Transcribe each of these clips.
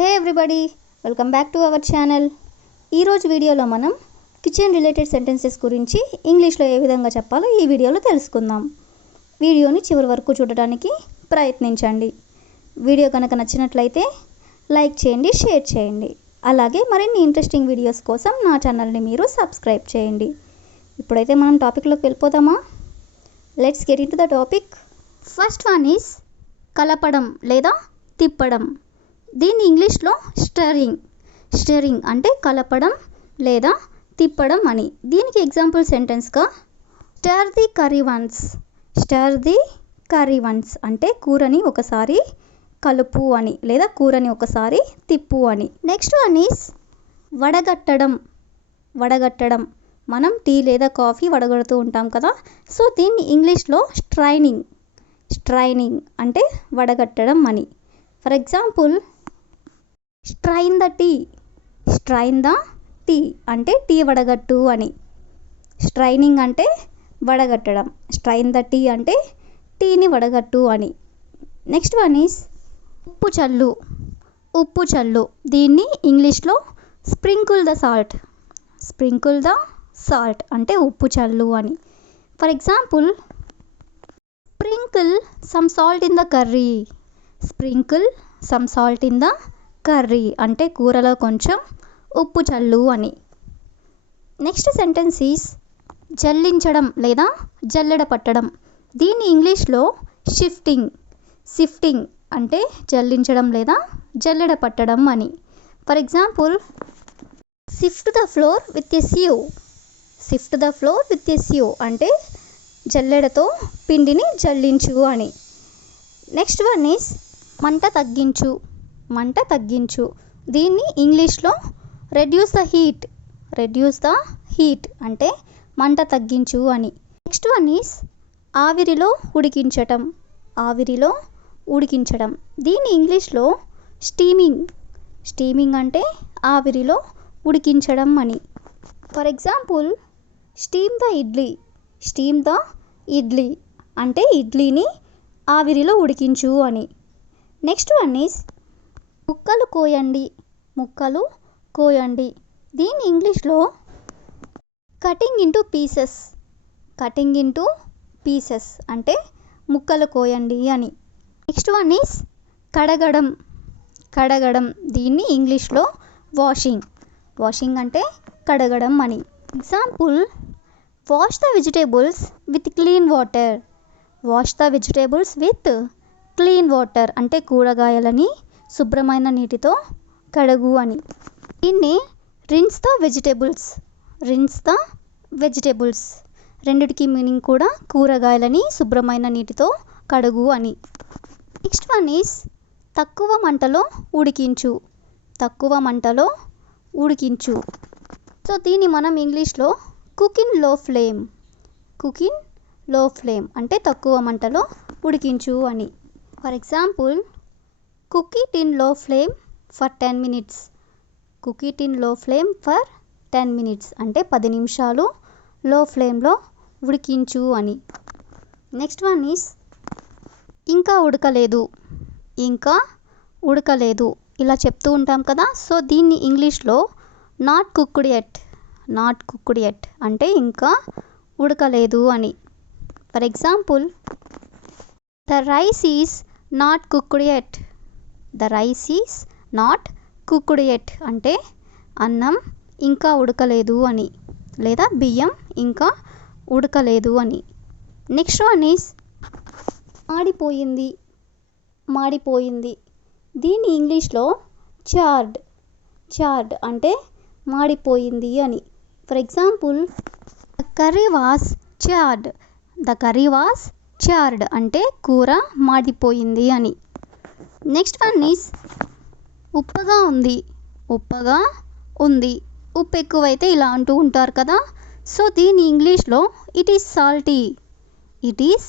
Hey everybody, welcome back to our channel. ఈరోజు వీడియోలో మనం కిచెన్ రిలేటెడ్ సెంటెన్సెస్ గురించి ఇంగ్లీష్లో ఏ విధంగా చెప్పాలో ఈ వీడియోలో తెలుసుకుందాం. వీడియోని చివరి వరకు చూడడానికి ప్రయత్నించండి. వీడియో కనుక నచ్చినట్లయితే లైక్ చేయండి, షేర్ చేయండి. అలాగే మరిన్ని ఇంట్రెస్టింగ్ వీడియోస్ కోసం నా ఛానల్ని మీరు సబ్స్క్రైబ్ చేయండి. ఇప్పుడైతే మనం టాపిక్లోకి వెళ్ళిపోదామా? Let's get in to the topic. First one is కలపడం లేదా తిప్పడం. దీన్ని ఇంగ్లీష్లో స్టరింగ్ అంటే కలపడం లేదా తిప్పడం అని. దీనికి ఎగ్జాంపుల్ సెంటెన్స్గా స్టర్ ది కర్రీ వన్స్ అంటే కూరని ఒకసారి కలుపు అని, లేదా కూరని ఒకసారి తిప్పు అని. నెక్స్ట్ వన్ ఈజ్ వడగట్టడం. మనం టీ లేదా కాఫీ వడగడుతూ ఉంటాం కదా, సో దీన్ని ఇంగ్లీష్లో స్ట్రైనింగ్ అంటే వడగట్టడం అని. For example, strain the tea అంటే టీ వడగట్టు అని. స్ట్రైనింగ్ అంటే వడగట్టడం, స్ట్రైన్ ద టీ అంటే టీని వడగట్టు అని. నెక్స్ట్ వన్ ఈజ్ ఉప్పు చల్లు. దీన్ని ఇంగ్లీష్లో స్ప్రింకిల్ ద సాల్ట్ అంటే ఉప్పు చల్లు అని. For example, sprinkle some salt in the curry అంటే కూరలో కొంచెం ఉప్పు చల్లు అని. నెక్స్ట్ సెంటెన్స్ ఈజ్ జల్లించడం లేదా జల్లెడ పట్టడం. దీన్ని ఇంగ్లీష్లో సిఫ్టింగ్ అంటే జల్లించడం లేదా జల్లెడ పట్టడం అని. For example, sift the flour with a sieve అంటే జల్లెడతో పిండిని జల్లించు అని. నెక్స్ట్ వన్ ఈజ్ మంట తగ్గించు. దీన్ని ఇంగ్లీష్లో రెడ్యూస్ ద హీట్ అంటే మంట తగ్గించు అని. నెక్స్ట్ వన్ ఈజ్ ఆవిరిలో ఉడికించడం. దీన్ని ఇంగ్లీష్లో స్టీమింగ్ అంటే ఆవిరిలో ఉడికించడం అని. For example, steam the idli అంటే ఇడ్లీని ఆవిరిలో ఉడికించు అని. నెక్స్ట్ వన్ ఈజ్ ముక్కలు కోయండి. దీన్ని ఇంగ్లీష్లో కటింగ్ ఇంటూ పీసెస్ అంటే ముక్కలు కోయండి అని. నెక్స్ట్ వన్ ఈజ్ కడగడం. దీన్ని ఇంగ్లీష్లో వాషింగ్ అంటే కడగడం అని. Example, wash the vegetables with clean water అంటే కూరగాయలని శుభ్రమైన నీటితో కడుగు అని. దీన్ని రిన్స్ ద వెజిటేబుల్స్ రెండిటికి మీనింగ్ కూడా కూరగాయలని శుభ్రమైన నీటితో కడుగు అని. నెక్స్ట్ వన్ ఈజ్ తక్కువ మంటలో ఉడికించు. సో దీన్ని మనం ఇంగ్లీష్లో కుకింగ్ లో ఫ్లేమ్ అంటే తక్కువ మంటలో ఉడికించు అని. For example, cook it in లో ఫ్లేమ్ ఫర్ 10 మినిట్స్ అంటే 10 నిమిషాలు లో ఫ్లేమ్లో ఉడికించు అని. నెక్స్ట్ వన్ ఈజ్ ఇంకా ఉడకలేదు ఇలా చెప్తూ ఉంటాం కదా, సో దీన్ని ఇంగ్లీష్లో నాట్ కుక్డ్ ఎట్ అంటే ఇంకా ఉడకలేదు అని. For example, the rice is not cooked at అంటే అన్నం ఇంకా ఉడకలేదు అని, లేదా బియ్యం ఇంకా ఉడకలేదు అని. నెక్స్ట్ వన్ ఈజ్ మాడిపోయింది. దీన్ని ఇంగ్లీష్లో చార్డ్ అంటే మాడిపోయింది అని. For example, the curry was chartered అంటే కూర మాడిపోయింది అని. నెక్స్ట్ వన్ ఈజ్ ఉప్పగా ఉంది. ఉప్పు ఎక్కువైతే ఇలా అంటూ ఉంటారు కదా, సో దీని ఇంగ్లీష్లో ఇట్ ఈజ్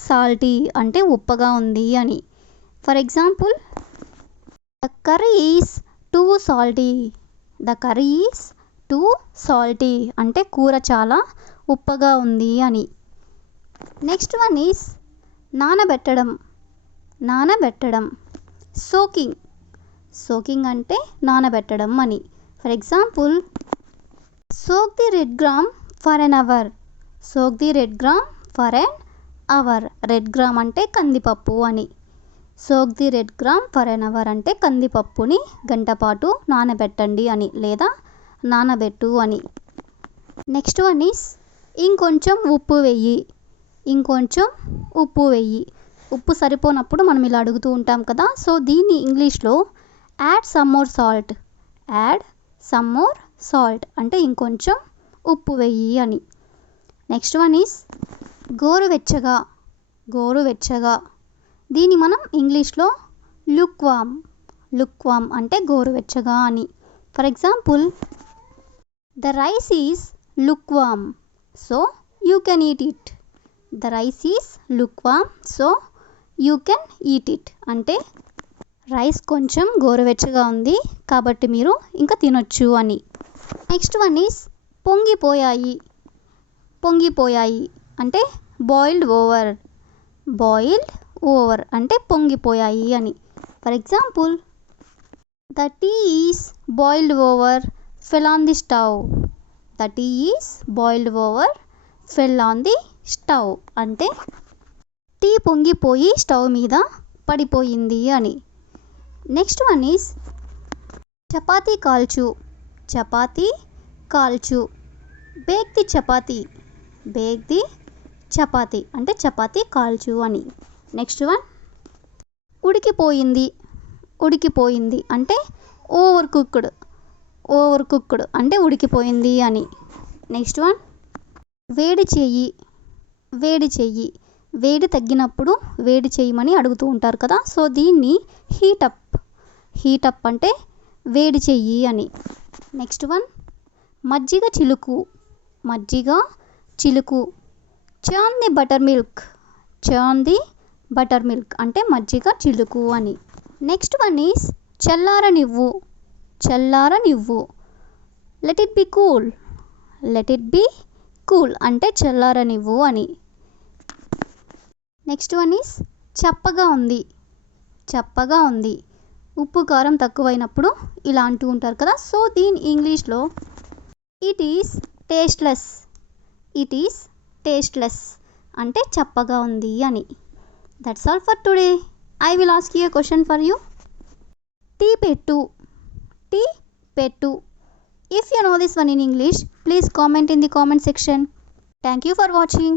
సాల్టీ అంటే ఉప్పగా ఉంది అని. For example, the curry is too salty అంటే కూర చాలా ఉప్పగా ఉంది అని. నెక్స్ట్ వన్ ఈజ్ నానబెట్టడం. సోకింగ్ సోకింగ్ అంటే నానబెట్టడం అని. For example, soak the red gram for an hour. Soak the red gram for an hour. Red gram అంటే కందిపప్పు అని. Soak the red gram for an hour అంటే కందిపప్పుని గంట పాటు నానబెట్టండి అని, లేదా నానబెట్టు అని. నెక్స్ట్ వన్ ఈస్ ఇంకొంచెం ఉప్పు వెయ్యి. ఇంకొంచెం ఉప్పు వెయ్యి. ఉప్పు సరిపోనప్పుడు మనం ఇలా అడుగుతూ ఉంటాం కదా. సో దీన్ని ఇంగ్లీష్లో add some more salt. Add some more salt అంటే ఇంకొంచెం ఉప్పు వెయ్యి అని. నెక్స్ట్ వన్ ఈస్ గోరువెచ్చగా. గోరువెచ్చగా. దీన్ని మనం ఇంగ్లీష్లో లుక్ వామ్. లుక్ వామ్ అంటే గోరువెచ్చగా అని. For example, the rice is lukewarm so you can eat it. The rice is lukewarm so you can eat it అంటే రైస్ కొంచెం గోరువెచ్చగా ఉంది కాబట్టి మీరు ఇంకా తినొచ్చు అని. నెక్స్ట్ వన్ ఈస్ పొంగిపోయాయి. పొంగిపోయాయి అంటే బాయిల్డ్ ఓవర్. బాయిల్డ్ ఓవర్ అంటే పొంగిపోయాయి అని. For example, the tea is boiled over fell on the stove. The tea is boiled over fell on the stove అంటే టీ పొంగిపోయి స్టవ్ మీద పడిపోయింది అని. నెక్స్ట్ వన్ ఈస్ చపాతీ కాల్చు. చపాతీ కాల్చు. Bake the chapati. Bake the chapati అంటే చపాతీ కాల్చు అని. నెక్స్ట్ వన్ ఉడికిపోయింది. ఉడికిపోయింది అంటే ఓవర్ కుక్డ్. ఓవర్ కుక్డ్ అంటే ఉడికిపోయింది అని. నెక్స్ట్ వన్ వేడి చెయ్యి. వేడి చెయ్యి. వేడి తగ్గినప్పుడు వేడి చేయమని అడుగుతూ ఉంటారు కదా. సో దీన్ని హీటప్. హీటప్ అంటే వేడి చెయ్యి అని. నెక్స్ట్ వన్ మజ్జిగ చిలుకు. మజ్జిగ చిలుకు. Churn the buttermilk. Churn the buttermilk అంటే మజ్జిగ చిలుకు అని. నెక్స్ట్ వన్ ఈస్ చల్లారనివ్వు. చల్లారనివ్వు. Let it be cool. Let it be cool అంటే చల్లారనివ్వు అని. నెక్స్ట్ వన్ ఈస్ చప్పగా ఉంది. చప్పగా ఉంది. ఉప్పు కారం తక్కువైనప్పుడు ఇలా అంటూ ఉంటారు కదా. సో దీని ఇంగ్లీష్లో it is tasteless. It is tasteless అంటే చప్పగా ఉంది అని. That's all for today. I will ask you a question for you. Tea పెట్టు. టీ పెట్టు. If you know this one in English, please comment in the comment section. Thank you for watching.